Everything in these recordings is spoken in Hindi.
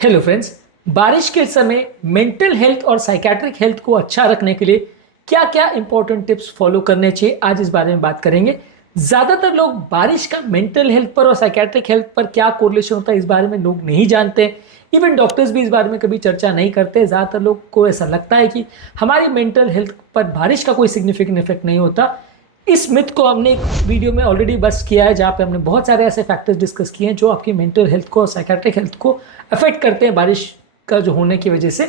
Hello friends. बारिश के समय मेंटल हेल्थ और साइकेट्रिक हेल्थ को अच्छा रखने के लिए क्या क्या इंपॉर्टेंट टिप्स फॉलो करने चाहिए, आज इस बारे में बात करेंगे। ज़्यादातर लोग बारिश का मेंटल हेल्थ पर और साइकेट्रिक हेल्थ पर क्या कोरिलेशन होता है इस बारे में लोग नहीं जानते। इवन डॉक्टर्स भी इस बारे में कभी चर्चा नहीं करते। ज़्यादातर लोग को ऐसा लगता है कि हमारी मेंटल हेल्थ पर बारिश का कोई सिग्निफिकेंट इफेक्ट नहीं होता। इस मिथ को हमने एक वीडियो में ऑलरेडी बस किया है, जहाँ पे हमने बहुत सारे ऐसे फैक्टर्स डिस्कस किए हैं जो आपकी मेंटल हेल्थ को और साइकेट्रिक हेल्थ को अफेक्ट करते हैं बारिश का जो होने की वजह से।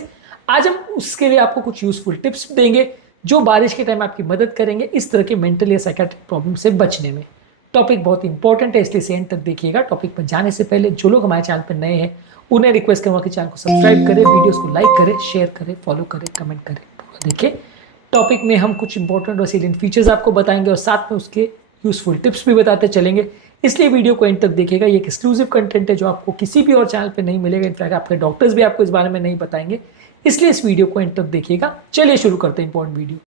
आज हम उसके लिए आपको कुछ यूजफुल टिप्स देंगे जो बारिश के टाइम आपकी मदद करेंगे इस तरह के मेंटल या साइकेट्रिक प्रॉब्लम से बचने में। टॉपिक बहुत इंपॉर्टेंट है, इसलिए एंड तक देखिएगा। टॉपिक पर जाने से पहले जो लोग हमारे चैनल पर नए हैं उन्हें रिक्वेस्ट करूँगा कि चैनल को सब्सक्राइब करें, वीडियोस को लाइक करें, शेयर करें, फॉलो करें, कमेंट करें। देखिए, टॉपिक में हम कुछ इंपॉर्टेंट और सैलिएंट फीचर्स आपको बताएंगे और साथ में उसके यूजफुल टिप्स भी बताते चलेंगे, इसलिए वीडियो को एंड तक देखिएगा। ये एक एक्सक्लूसिव कंटेंट है जो आपको किसी भी और चैनल पे नहीं मिलेगा। इनफैक्ट आपके डॉक्टर्स भी आपको इस बारे में नहीं बताएंगे, इसलिए इस वीडियो को एंड तक देखिएगा। चलिए शुरू करते हैं इंपॉर्टेंट वीडियो।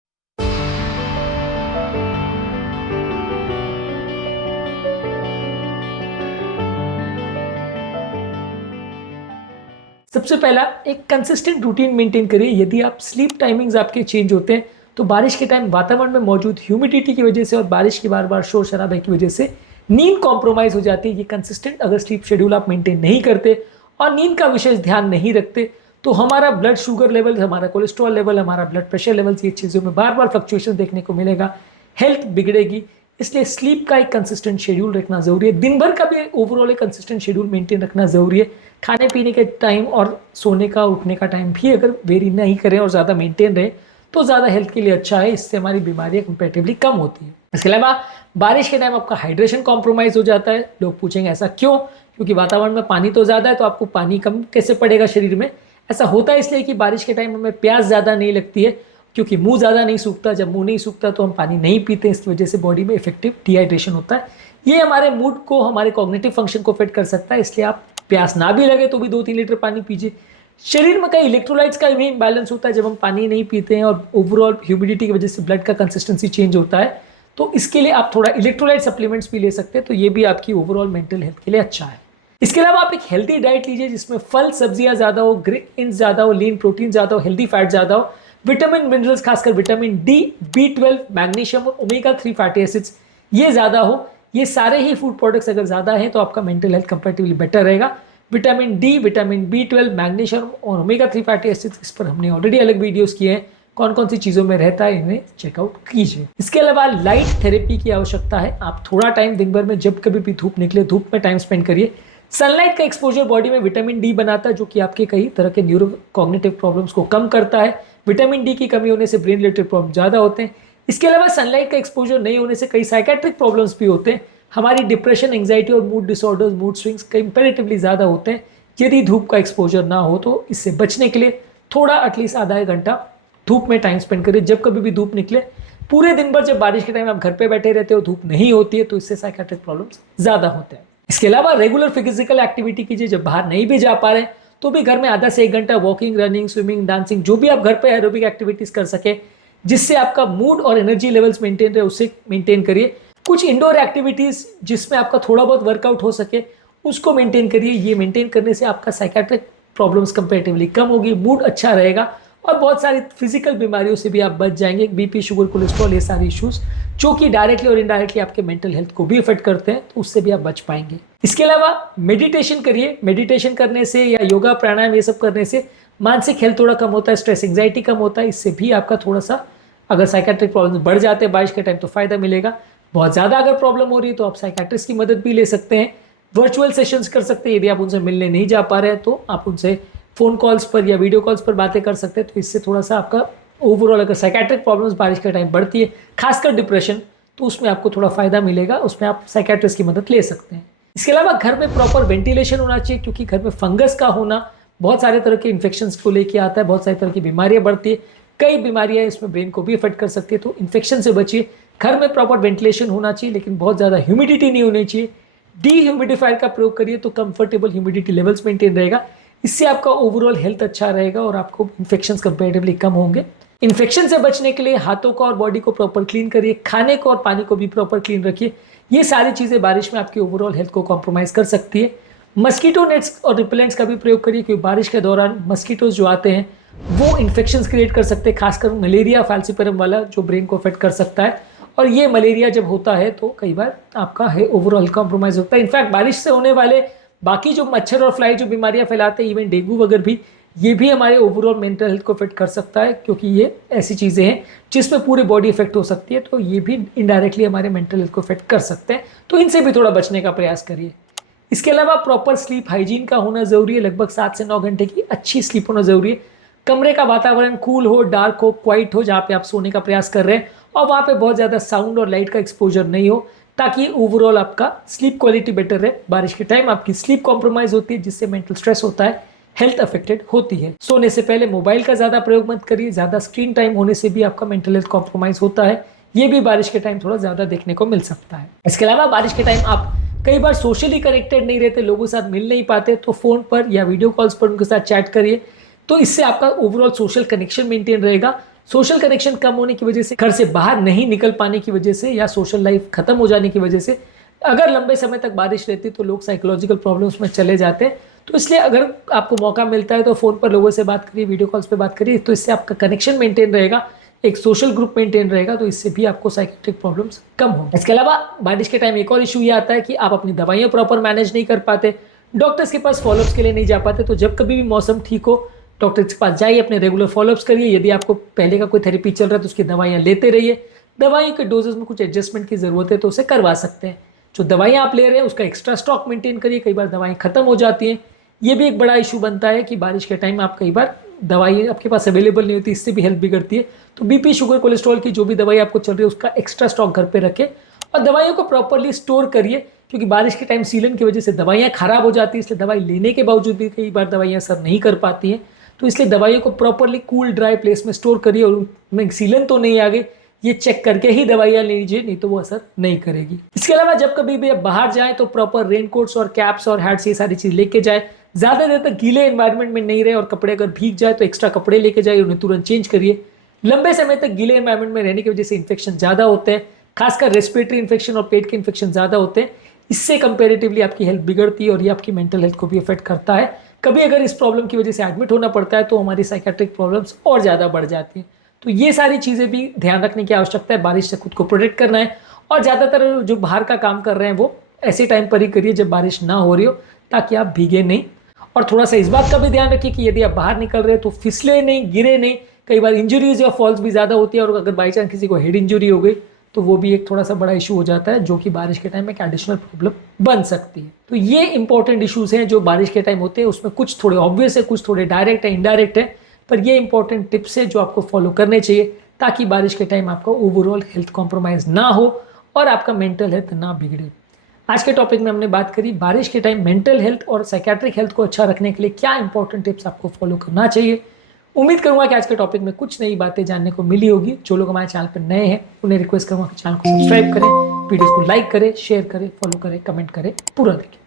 सबसे पहला, एक कंसिस्टेंट रूटीन मेंटेन करिए। यदि आप स्लीप टाइमिंग्स आपके चेंज होते हैं तो बारिश के टाइम वातावरण में मौजूद ह्यूमिडिटी की वजह से और बारिश की बार बार शोर शराबे की वजह से नींद कॉम्प्रोमाइज हो जाती है। ये कंसिस्टेंट अगर स्लीप शेड्यूल आप मेंटेन नहीं करते और नींद का विशेष ध्यान नहीं रखते तो हमारा ब्लड शुगर लेवल, हमारा कोलेस्ट्रॉल लेवल, हमारा ब्लड प्रेशर लेवल, ये चीज़ों में बार बार फ्लक्चुएशन देखने को मिलेगा, हेल्थ बिगड़ेगी। इसलिए स्लीप का एक कंसिस्टेंट शेड्यूल रखना जरूरी है। दिन भर का भी ओवरऑल एक कंसिस्टेंट शेड्यूल मेंटेन रखना जरूरी है। खाने पीने के टाइम और सोने का उठने का टाइम भी अगर वेरी नहीं करें और ज़्यादा मेंटेन रहे तो ज़्यादा हेल्थ के लिए अच्छा है। इससे हमारी बीमारियां कंपेरेटिवली कम होती है। इसके अलावा बारिश के टाइम आपका हाइड्रेशन कॉम्प्रोमाइज़ हो जाता है। लोग पूछेंगे ऐसा क्यों? क्योंकि वातावरण में पानी तो ज़्यादा है, तो आपको पानी कम कैसे पड़ेगा शरीर में? ऐसा होता है इसलिए कि बारिश के टाइम हमें प्यास ज़्यादा नहीं लगती है, क्योंकि मुंह ज़्यादा नहीं सूखता। जब मुंह नहीं सूखता तो हम पानी नहीं पीते, इस वजह से बॉडी में इफेक्टिव डिहाइड्रेशन होता है। ये हमारे मूड को, हमारे कॉग्निटिव फंक्शन को अफेक्ट कर सकता है। इसलिए आप प्यास ना भी लगे तो भी 2-3 लीटर पानी पीजिए। शरीर में कई इलेक्ट्रोलाइट्स का भी इम्बैलेंस होता है जब हम पानी नहीं पीते हैं और ओवरऑल ह्यूमिडिटी की वजह से ब्लड का कंसिस्टेंसी चेंज होता है। तो इसके लिए आप थोड़ा इलेक्ट्रोलाइट सप्लीमेंट्स भी ले सकते हैं, तो ये भी आपकी ओवरऑल मेंटल हेल्थ के लिए अच्छा है। इसके अलावा आप एक हेल्दी डाइट लीजिए जिसमें फल सब्जियां ज़्यादा हो, ग्रेन्स ज़्यादा हो, लीन प्रोटीन ज़्यादा हो, हेल्दी फैट ज़्यादा हो, विटामिन मिनरल्स खासकर विटामिन डी, B12, मैग्नीशियम और ओमेगा 3 फैटी एसिड्स ये ज़्यादा हो। ये सारे ही फूड प्रोडक्ट्स अगर ज़्यादा हैं तो आपका मेंटल हेल्थ कंपैरेटिवली बेटर रहेगा। Vitamin D, vitamin B12, magnesium और ओमेगा 3 फैटी एसिड्स, इस पर हमने ऑलरेडी अलग वीडियोस किए हैं। कौन कौन सी चीज़ों में रहता है इन्हें चेकआउट कीजिए। इसके अलावा लाइट थेरेपी की आवश्यकता है। आप थोड़ा टाइम दिन भर में जब कभी भी धूप निकले, धूप में टाइम स्पेंड करिए। सनलाइट का एक्सपोजर बॉडी में विटामिन डी बनाता है जो कि आपके कई तरह के न्यूरो कॉग्निटिव प्रॉब्लम्स को कम करता है। विटामिन डी की कमी होने से ब्रेन रिलेटेड प्रॉब्लम ज़्यादा होते हैं। इसके अलावा सनलाइट का एक्सपोजर नहीं होने से कई साइकेट्रिक प्रॉब्लम्स भी होते हैं। हमारी डिप्रेशन, एंग्जाइटी और mood disorders, mood swings comparatively ज़्यादा होते हैं यदि धूप का एक्सपोजर ना हो। तो इससे बचने के लिए थोड़ा एटलीस्ट आधा एक घंटा धूप में टाइम स्पेंड करिए जब कभी भी धूप निकले। पूरे दिन भर जब बारिश के टाइम आप घर पे बैठे रहते हो, धूप नहीं होती है, तो इससे साइकेट्रिक प्रॉब्लम्स ज़्यादा होते हैं। इसके अलावा रेगुलर फिजिकल एक्टिविटी कीजिए। जब बाहर नहीं भी जा पा रहे तो भी घर में आधा से 1 घंटा वॉकिंग, रनिंग, स्विमिंग, डांसिंग, जो भी आप घर पे एरोबिक एक्टिविटीज कर सके जिससे आपका मूड और एनर्जी लेवल्स मेंटेन रहे, उससे मेंटेन करिए। कुछ इंडोर एक्टिविटीज जिसमें आपका थोड़ा बहुत वर्कआउट हो सके उसको मेंटेन करिए। ये मेंटेन करने से आपका साइकेट्रिक प्रॉब्लम्स कंपेरेटिवली कम होगी, मूड अच्छा रहेगा और बहुत सारी फिजिकल बीमारियों से भी आप बच जाएंगे। बीपी, शुगर, कोलेस्ट्रॉल, ये सारे इश्यूज जो कि डायरेक्टली और इनडायरेक्टली आपके मेंटल हेल्थ को भी इफेक्ट करते हैं, तो उससे भी आप बच पाएंगे। इसके अलावा मेडिटेशन करिए। मेडिटेशन करने से या योगा, प्राणायाम, ये सब करने से मानसिक हेल्थ थोड़ा कम होता है, स्ट्रेस, एंग्जाइटी कम होता है। इससे भी आपका थोड़ा सा, अगर साइकेट्रिक प्रॉब्लम बढ़ जाते हैं बारिश के टाइम तो फायदा मिलेगा। बहुत ज़्यादा अगर प्रॉब्लम हो रही है तो आप साइकेट्रिस्ट की मदद भी ले सकते हैं। वर्चुअल सेशंस कर सकते हैं। यदि आप उनसे मिलने नहीं जा पा रहे हैं तो आप उनसे फ़ोन कॉल्स पर या वीडियो कॉल्स पर बातें कर सकते हैं। तो इससे थोड़ा सा आपका ओवरऑल, अगर साइकेट्रिक प्रॉब्लम्स बारिश के टाइम बढ़ती है, खासकर डिप्रेशन, तो उसमें आपको थोड़ा फायदा मिलेगा। उसमें आप साइकेट्रिस्ट की मदद ले सकते हैं। इसके अलावा घर में प्रॉपर वेंटिलेशन होना चाहिए, क्योंकि घर में फंगस का होना बहुत सारे तरह के इन्फेक्शंस को लेके आता है। बहुत सारी तरह की बीमारियां बढ़ती है, कई बीमारियां इसमें ब्रेन को भी इफेक्ट कर सकती है। तो इन्फेक्शन से बचिए। घर में प्रॉपर वेंटिलेशन होना चाहिए, लेकिन बहुत ज़्यादा ह्यूमिडिटी नहीं होनी चाहिए। डी-ह्यूमिडिफायर का प्रयोग करिए तो कंफर्टेबल ह्यूमिडिटी लेवल्स मेंटेन रहेगा। इससे आपका ओवरऑल हेल्थ अच्छा रहेगा और आपको इन्फेक्शंस कंपेरेटिवली कम होंगे। इन्फेक्शन से बचने के लिए हाथों को और बॉडी को प्रॉपर क्लीन करिए। खाने को और पानी को भी प्रॉपर क्लीन रखिए। ये सारी चीज़ें बारिश में आपकी ओवरऑल हेल्थ को कॉम्प्रोमाइज़ कर सकती है। मस्कीटो नेट्स और रिपेलेंट्स का भी प्रयोग करिए, क्योंकि बारिश के दौरान मस्कीटोज जो आते हैं वो इन्फेक्शंस क्रिएट कर सकते हैं, खासकर मलेरिया फैल्सिपेरम वाला जो ब्रेन को अफेक्ट कर सकता है। और ये मलेरिया जब होता है तो कई बार आपका है ओवरऑल कॉम्प्रोमाइज होता है। इनफैक्ट बारिश से होने वाले बाकी जो मच्छर और फ्लाई जो बीमारियां फैलाते हैं, इवन डेंगू वगैरह भी, ये भी हमारे ओवरऑल मेंटल हेल्थ को अफेक्ट कर सकता है, क्योंकि ये ऐसी चीज़ें हैं जिसमें पूरी बॉडी इफेक्ट हो सकती है। तो ये भी इनडायरेक्टली हमारे मेंटल हेल्थ को अफेक्ट कर सकते हैं, तो इनसे भी थोड़ा बचने का प्रयास करिए। इसके अलावा प्रॉपर स्लीप हाइजीन का होना ज़रूरी है। लगभग 7 से 9 घंटे की अच्छी स्लीप होना ज़रूरी है। कमरे का वातावरण कूल हो, डार्क हो, क्वाइट हो, जहाँ पे आप सोने का प्रयास कर रहे हैं, और वहाँ पे बहुत ज़्यादा साउंड और लाइट का एक्सपोजर नहीं हो, ताकि ओवरऑल आपका स्लीप क्वालिटी बेटर रहे। बारिश के टाइम आपकी स्लीप कॉम्प्रोमाइज़ होती है, जिससे मेंटल स्ट्रेस होता है, हेल्थ अफेक्टेड होती है। सोने से पहले मोबाइल का ज़्यादा प्रयोग मत करिए। ज़्यादा स्क्रीन टाइम होने से भी आपका मेंटल हेल्थ कॉम्प्रोमाइज़ होता है। ये भी बारिश के टाइम थोड़ा ज़्यादा देखने को मिल सकता है। इसके अलावा बारिश के टाइम आप कई बार सोशली कनेक्टेड नहीं रहते, लोगों के साथ मिल नहीं पाते, तो फ़ोन पर या वीडियो कॉल्स पर उनके साथ चैट करिए। तो इससे आपका ओवरऑल सोशल कनेक्शन मेंटेन रहेगा। सोशल कनेक्शन कम होने की वजह से, घर से बाहर नहीं निकल पाने की वजह से, या सोशल लाइफ खत्म हो जाने की वजह से, अगर लंबे समय तक बारिश रहती है तो लोग साइकोलॉजिकल प्रॉब्लम्स में चले जाते हैं। तो इसलिए अगर आपको मौका मिलता है तो फ़ोन पर लोगों से बात करिए, वीडियो कॉल्स पे बात करिए, तो इससे आपका कनेक्शन मेंटेन रहेगा, एक सोशल ग्रुप मेंटेन रहेगा, तो इससे भी आपको साइकेट्रिक प्रॉब्लम्स कम होंगे। इसके अलावा बारिश के टाइम एक और इशू ये आता है कि आप अपनी दवाइयाँ प्रॉपर मैनेज नहीं कर पाते, डॉक्टर्स के पास फॉलोअप्स के लिए नहीं जा पाते। तो जब कभी भी मौसम ठीक हो, डॉक्टर के पास जाइए, अपने रेगुलर फॉलोअप्स करिए। यदि आपको पहले का कोई थेरेपी चल रहा है तो उसकी दवाइयाँ लेते रहिए। दवाइयों के डोजेस में कुछ एडजस्टमेंट की ज़रूरत है तो उसे करवा सकते हैं। जो दवाइयाँ आप ले रहे हैं उसका एक्स्ट्रा स्टॉक मेंटेन करिए, कई बार दवाएं खत्म हो जाती हैं। ये भी एक बड़ा इशू बनता है कि बारिश के टाइम आप कई बार दवाई आपके पास अवेलेबल नहीं होती, इससे भी हेल्थ बिगड़ती है। तो बीपी, शुगर, कोलेस्ट्रॉल की जो भी दवाई आपको चल रही है उसका एक्स्ट्रा स्टॉक घर पे रखें, और दवाइयों को प्रॉपरली स्टोर करिए, क्योंकि बारिश के टाइम सीलन की वजह से दवाइयाँ खराब हो जाती है। इसलिए दवाई लेने के बावजूद भी कई बार दवाइयाँ असर नहीं कर पाती हैं। तो इसलिए दवाइयों को प्रॉपरली कूल ड्राई प्लेस में स्टोर करिए, और उनमें सीलन तो नहीं आ गई ये चेक करके ही दवाइयाँ लीजिए, नहीं तो वो असर नहीं करेगी। इसके अलावा जब कभी भी आप बाहर जाएं तो प्रॉपर रेनकोट्स और कैप्स और हैट्स ये सारी चीज़ लेके जाए। ज़्यादा देर तक गीले एनवायरनमेंट में नहीं रहे, और कपड़े अगर भीग जाए तो एक्स्ट्रा कपड़े लेके जाइए, उन्हें तुरंत चेंज करिए। लंबे समय तक गीले एनवायरनमेंट में रहने की वजह से इन्फेक्शन ज़्यादा होते हैं, खासकर रेस्पिरेटरी इन्फेक्शन और पेट के इन्फेक्शन ज़्यादा होते हैं। इससे कंपेरेटिवली आपकी हेल्थ बिगड़ती है, और ये आपकी मेंटल हेल्थ को भी अफेक्ट करता है। कभी अगर इस प्रॉब्लम की वजह से एडमिट होना पड़ता है तो हमारी साइकेट्रिक प्रॉब्लम्स और ज़्यादा बढ़ जाती हैं। तो ये सारी चीज़ें भी ध्यान रखने की आवश्यकता है। बारिश से खुद को प्रोटेक्ट करना है, और ज़्यादातर जो बाहर का काम कर रहे हैं वो ऐसे टाइम पर ही करिए जब बारिश ना हो रही हो, ताकि आप भीगे नहीं। और थोड़ा सा इस बात का भी ध्यान रखिए कि यदि आप बाहर निकल रहे हैं तो फिसले नहीं, गिरे नहीं। कई बार इंजरीज या फॉल्स भी ज़्यादा होती है, और अगर बाई चांस किसी को हेड इंजरी हो गई तो वो भी एक थोड़ा सा बड़ा इशू हो जाता है, जो कि बारिश के टाइम में एक एडिशनल प्रॉब्लम बन सकती है। तो ये इंपॉर्टेंट इशूज़ हैं जो बारिश के टाइम होते हैं। उसमें कुछ थोड़े ऑब्वियस है, कुछ थोड़े डायरेक्ट है, इनडायरेक्ट है, पर ये इंपॉर्टेंट टिप्स है जो आपको फॉलो करने चाहिए, ताकि बारिश के टाइम आपका ओवरऑल हेल्थ कॉम्प्रोमाइज़ ना हो और आपका मेंटल हेल्थ ना बिगड़े। आज के टॉपिक में हमने बात करी बारिश के टाइम मेंटल हेल्थ और साइकेट्रिक हेल्थ को अच्छा रखने के लिए क्या इंपॉर्टेंट टिप्स आपको फॉलो करना चाहिए। उम्मीद करूंगा कि आज के टॉपिक में कुछ नई बातें जानने को मिली होगी। जो लोग हमारे चैनल पर नए हैं उन्हें रिक्वेस्ट करूंगा कि चैनल को सब्सक्राइब करें, वीडियोस को लाइक करें, शेयर करें, फॉलो करें, कमेंट करें, पूरा देखें।